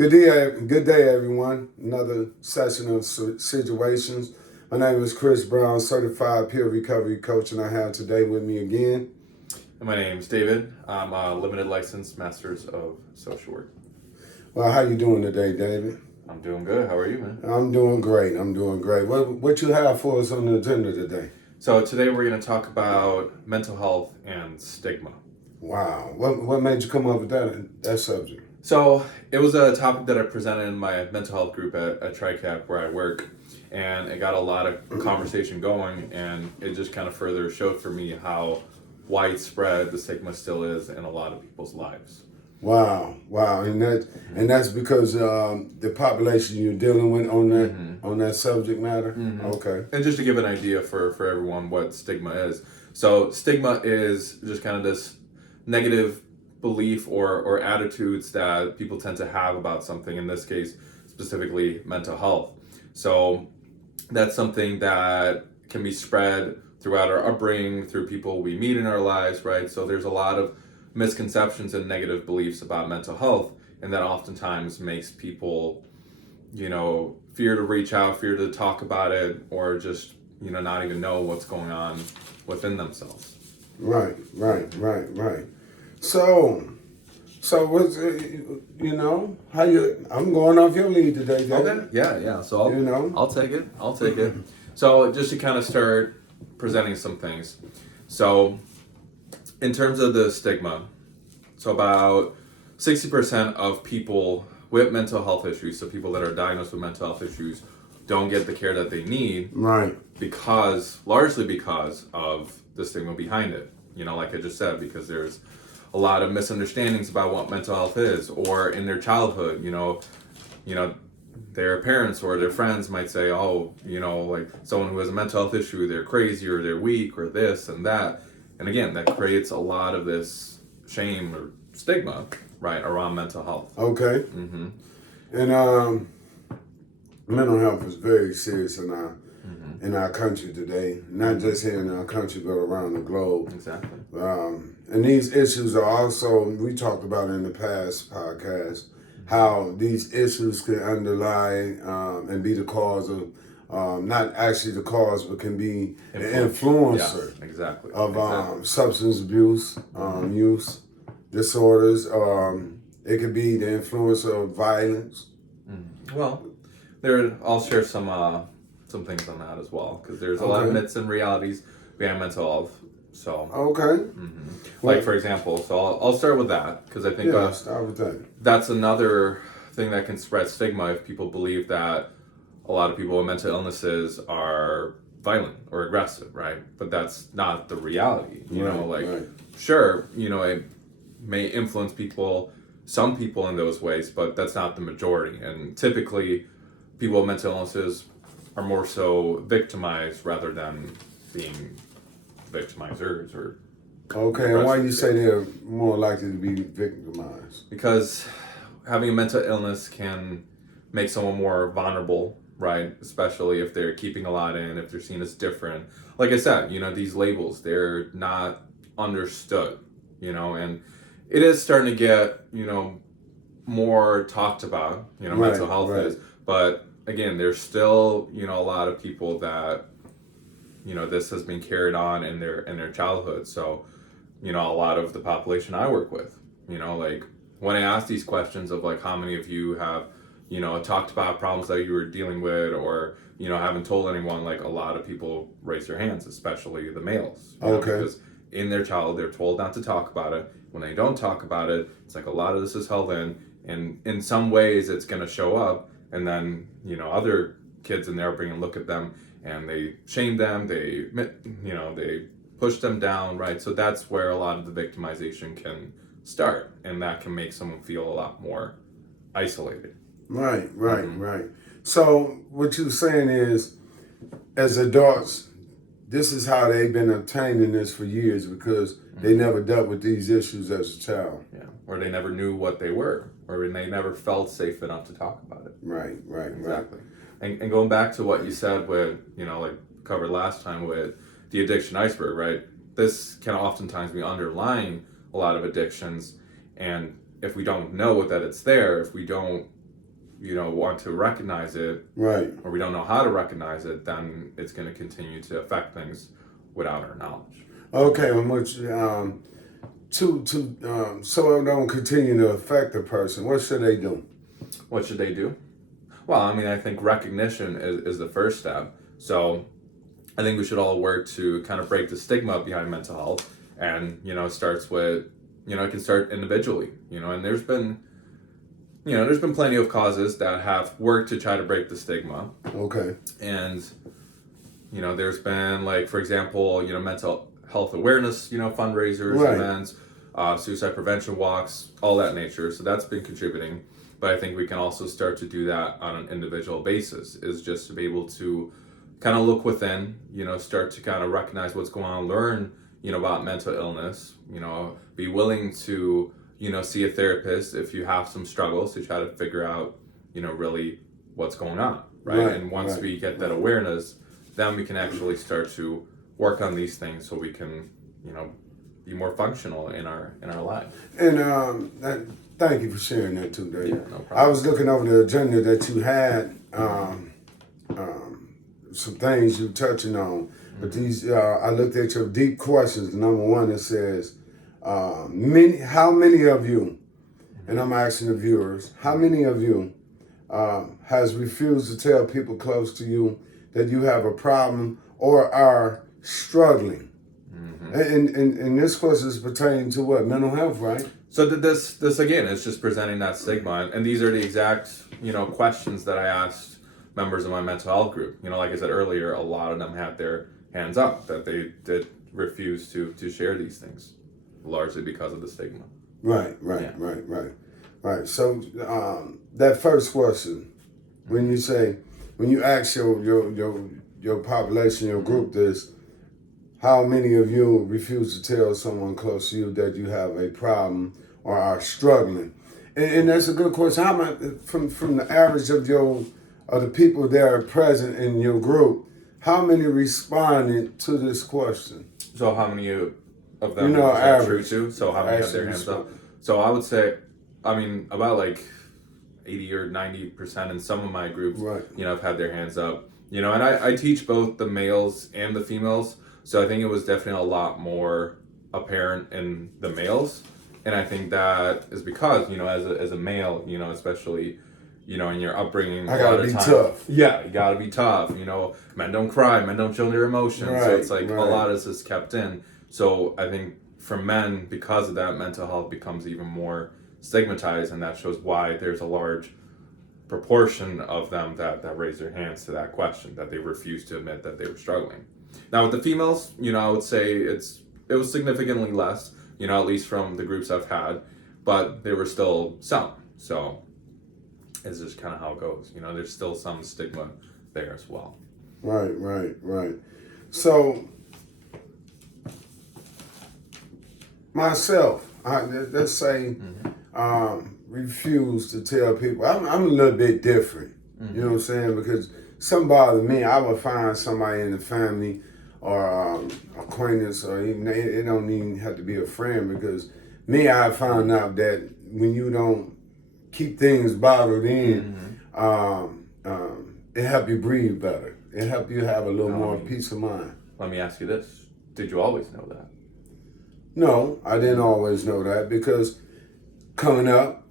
Good day, everyone. Another session of situations. My name is Chris Brown, certified peer recovery coach, and I have today with me again. And my name's David. I'm a limited licensed Masters of Social Work. Well, how you doing today, David? I'm doing good. How are you, man? I'm doing great. What you have for us on the agenda today? So today we're going to talk about mental health and stigma. Wow. What made you come up with that subject? So it was a topic that I presented in my mental health group at TriCap where I work, and it got a lot of conversation going, and it just kind of further showed for me how widespread the stigma still is in a lot of people's lives. Wow, and that's because the population you're dealing with on that subject matter. Mm-hmm. Okay. And just to give an idea for everyone what stigma is. So stigma is just kind of this negative belief or attitudes that people tend to have about something, in this case specifically mental health. So that's something that can be spread throughout our upbringing, through people we meet in our lives, right? So there's a lot of misconceptions and negative beliefs about mental health, and that oftentimes makes people, fear to reach out, fear to talk about it, or just, not even know what's going on within themselves. Right. So what's how you? I'm going off your lead today, David. Okay. Yeah. So I'll take it. So just to kind of start presenting some things. So in terms of the stigma, so about 60% of people with mental health issues, so people that are diagnosed with mental health issues, don't get the care that they need. Right. Largely because of the stigma behind it. Like I just said, because there's a lot of misunderstandings about what mental health is, or in their childhood, their parents or their friends might say, oh, like someone who has a mental health issue, they're crazy or they're weak or this and that. And again, that creates a lot of this shame or stigma, right, around mental health. Okay. Mm-hmm. And mental health is very serious in our country today, not just here in our country, but around the globe. Exactly. And these issues are also, we talked about in the past podcast, how these issues can underlie and be the cause of, not actually the cause, but can be an influencer. Yes, exactly. Of substance abuse, use disorders. It could be the influencer of violence. Well, I'll share some things on that as well, because there's a lot of myths and realities behind mental health. So like for example, so I'll start with that, because I think start with that. That's another thing that can spread stigma, if people believe that a lot of people with mental illnesses are violent or aggressive, right? But that's not the reality. Sure, it may influence some people in those ways, but that's not the majority. And typically people with mental illnesses are more so victimized rather than being victimizers or and why you say they're more likely to be victimized? Because having a mental illness can make someone more vulnerable, right? Especially if they're keeping a lot in, if they're seen as different. Like I said, these labels, they're not understood, and it is starting to get, more talked about, mental health is. But again, there's still, a lot of people that, this has been carried on in their childhood. So, a lot of the population I work with, like when I ask these questions of like how many of you have, talked about problems that you were dealing with, or, haven't told anyone, like a lot of people raise their hands, especially the males. Because in their childhood, they're told not to talk about it. When they don't talk about it, it's like a lot of this is held in, and in some ways it's going to show up, and then, other kids in their upbringing look at them and they shame them, they push them down, right? So that's where a lot of the victimization can start, and that can make someone feel a lot more isolated. Right. So what you're saying is, as adults, this is how they've been obtaining this for years, because they never dealt with these issues as a child. Yeah, or they never knew what they were, or they never felt safe enough to talk about it. Right. Exactly. And going back to what you said with, like covered last time with the addiction iceberg, right? This can oftentimes be underlying a lot of addictions, and if we don't know that it's there, if we don't want to recognize it, Right. or we don't know how to recognize it, then it's going to continue to affect things without our knowledge. Okay, and which so it don't continue to affect the person, what should they do? What should they do? Well, I mean, I think recognition is the first step. So I think we should all work to kind of break the stigma behind mental health. And, it starts with, it can start individually, and there's been plenty of causes that have worked to try to break the stigma. Okay. And, there's been, like, for example, mental health awareness, fundraisers, Right. events, suicide prevention walks, all that nature. So that's been contributing. But I think we can also start to do that on an individual basis, is just to be able to kind of look within, start to kind of recognize what's going on, learn, about mental illness, be willing to, see a therapist if you have some struggles to try to figure out, really what's going on, right? And once we get that awareness, then we can actually start to work on these things so we can, be more functional in our lives. And thank you for sharing that too, Dave. Yeah, no problem. I was looking over the agenda that you had, some things you touching on, but these I looked at your deep questions. Number one, it says, how many of you, and I'm asking the viewers, how many of you has refused to tell people close to you that you have a problem or are struggling? And this question is pertaining to what? Mental health, right? So this again is just presenting that stigma, and these are the exact questions that I asked members of my mental health group. Like I said earlier, a lot of them had their hands up that they did refuse to share these things, largely because of the stigma. Right. So that first question, when you ask your population, your group this, how many of you refuse to tell someone close to you that you have a problem or are struggling? And that's a good question. How much from the average of the people that are present in your group, how many responded to this question? So how many of them is that true to? So how many have their hands up? So I would say, about like 80 or 90% in some of my groups, have had their hands up. And I teach both the males and the females. So I think it was definitely a lot more apparent in the males. And I think that is because, as a male, especially, in your upbringing, I gotta be tough. Yeah, you gotta be tough. Men don't cry, men don't show their emotions. So it's like a lot is just kept in. So I think for men, because of that, mental health becomes even more stigmatized, and that shows why there's a large proportion of them that raise their hands to that question, that they refuse to admit that they were struggling. Now with the females, I would say it was significantly less, at least from the groups I've had, but there were still some. So it's just kind of how it goes. There's still some stigma there as well. Right. So myself, let's say, refuse to tell people. I'm a little bit different. You know what I'm saying? Because something bothers me, I would find somebody in the family or acquaintance, or even it don't even have to be a friend, because me, I found out that when you don't keep things bottled in, it help you breathe better. It help you have a little more peace of mind. Let me ask you this. Did you always know that? No, I didn't always know that, because coming up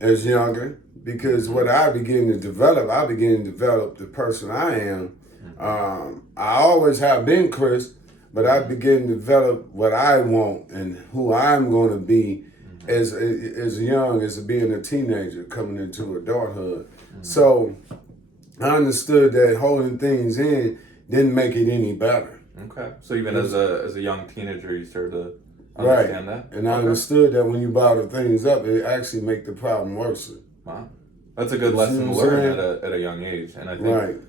as younger, because what I began to develop the person I am. I always have been Chris, but I began to develop what I want and who I'm going to be as young as being a teenager coming into adulthood. So I understood that holding things in didn't make it any better. Okay. So even as a young teenager, you started to understand that? And I understood that when you bottle things up, it actually make the problem worse. Wow. That's a good lesson to learn at a young age. And I think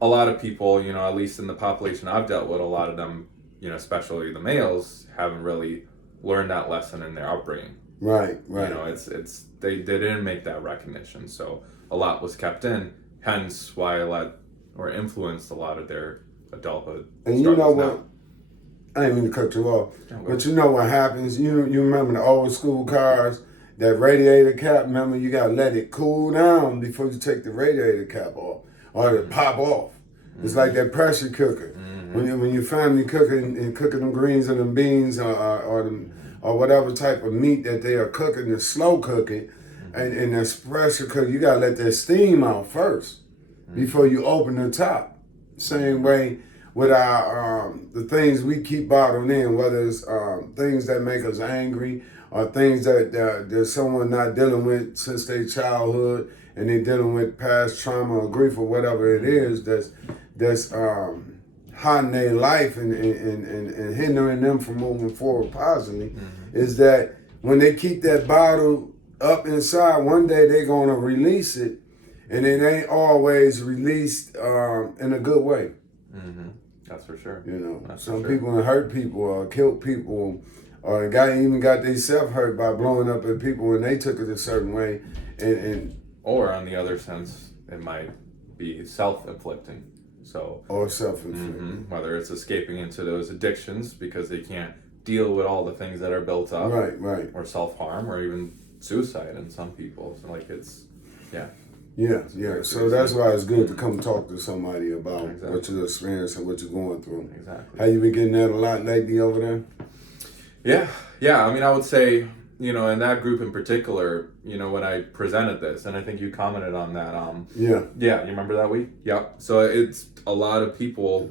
a lot of people, at least in the population I've dealt with, a lot of them, especially the males, haven't really learned that lesson in their upbringing. Right. It's they didn't make that recognition. So a lot was kept in, hence why influenced a lot of their adulthood. And you know what? I didn't mean to cut you off, but you know what happens? You remember the old school cars, that radiator cap, remember you gotta let it cool down before you take the radiator cap off or it pop off. It's like that pressure cooker. When your family cooking and cooking them greens and them beans or whatever type of meat that they are cooking, the slow cooking, and this pressure cooker, you gotta let that steam out first before you open the top. Same way with our the things we keep bottled in, whether it's things that make us angry or things that there's someone not dealing with since their childhood and they're dealing with past trauma or grief or whatever it is that's haunting their life and hindering them from moving forward positively, is that when they keep that bottle up inside, one day they're gonna release it, and it ain't always released in a good way. That's for sure. You know, That's some for sure. people hurt people or killed people or even got themselves hurt by blowing up at people when they took it a certain way, and or on the other sense, it might be self-inflicting. So or self-inflicted. whether it's escaping into those addictions because they can't deal with all the things that are built up, Right. or self-harm, or even suicide in some people. So like Yeah. So that's why it's good to come talk to somebody about Exactly. what you're experiencing, what you're going through. Exactly. How you been getting that a lot lately over there? Yeah. I mean, I would say, in that group in particular, when I presented this, and I think you commented on that. Yeah. Yeah, you remember that week? Yeah. So it's a lot of people,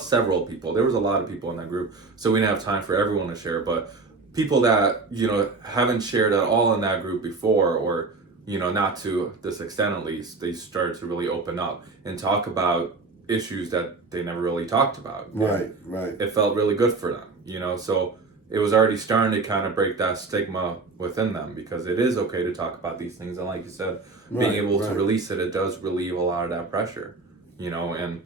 several people. There was a lot of people in that group, so we didn't have time for everyone to share, but people that, haven't shared at all in that group before, or, not to this extent at least, they started to really open up and talk about issues that they never really talked about. Right. It felt really good for them, so it was already starting to kind of break that stigma within them, because it is okay to talk about these things. And like you said, being able to release it does relieve a lot of that pressure, and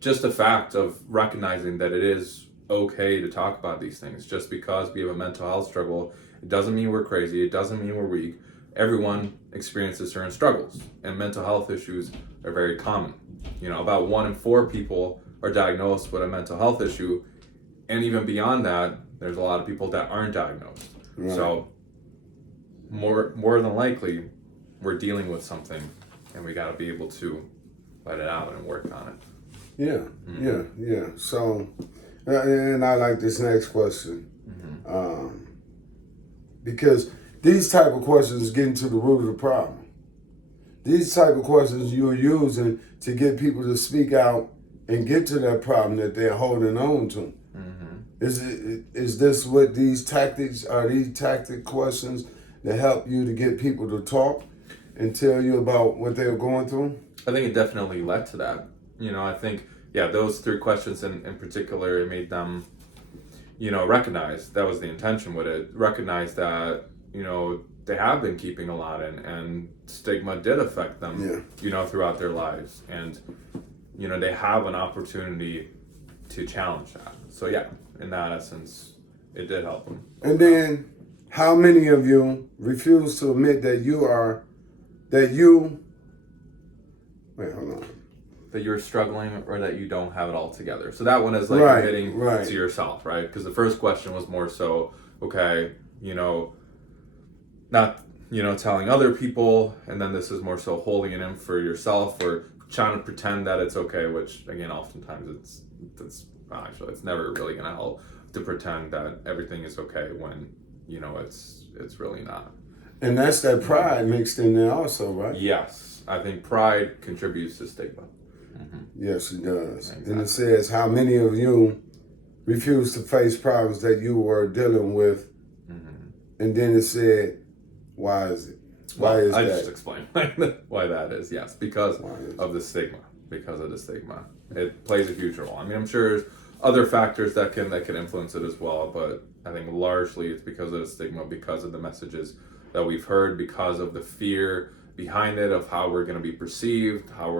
just the fact of recognizing that it is okay to talk about these things. Just because we have a mental health struggle, it doesn't mean we're crazy. It doesn't mean we're weak. Everyone experiences certain struggles, and mental health issues are very common. About 1 in 4 people are diagnosed with a mental health issue, and even beyond that, there's a lot of people that aren't diagnosed. Right. So more than likely, we're dealing with something, and we got to be able to let it out and work on it. Yeah. So, and I like this next question, because these type of questions get into the root of the problem. These type of questions you're using to get people to speak out and get to that problem that they're holding on to. Is this what these tactics are? These tactic questions that help you to get people to talk and tell you about what they're going through? I think it definitely led to that. I think, those 3 questions in particular, it made them, recognize, that was the intention with it, recognize that, they have been keeping a lot in, and stigma did affect them, throughout their lives. And, they have an opportunity to challenge that. So in that essence, it did help them. And then, how many of you refuse to admit that that you're struggling, or that you don't have it all together? So that one is like admitting to yourself, right? Because the first question was more so, okay, not, telling other people, and then this is more so holding it in for yourself, or trying to pretend that it's okay, which again, oftentimes it's never really going to help to pretend that everything is okay when, it's really not. And that's that pride mixed in there also, right? Yes, I think pride contributes to stigma. Yes, it does. Exactly. And it says, how many of you refuse to face problems that you were dealing with? And then it said, why is it? I just explained why that is. Yes, because of the stigma. Because of the stigma, it plays a huge role. I mean, I'm sure there's other factors that can influence it as well, but I think largely it's because of the stigma, because of the messages that we've heard, because of the fear behind it of how we're going to be perceived, how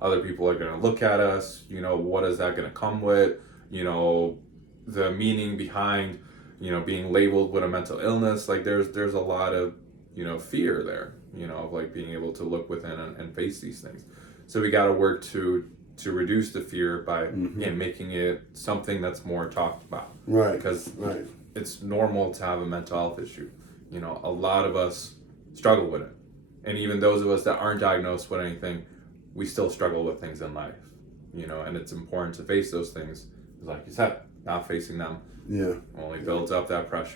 other people are going to look at us. What is that going to come with? The meaning behind being labeled with a mental illness. Like there's a lot of fear there, of like being able to look within and face these things. So we got to work to reduce the fear by making it something that's more talked about. Right. Because it's normal to have a mental health issue. you know, a lot of us struggle with it. And even those of us that aren't diagnosed with anything, we still struggle with things in life, you know, and it's important to face those things. Like you said, not facing them Yeah. only builds up that pressure.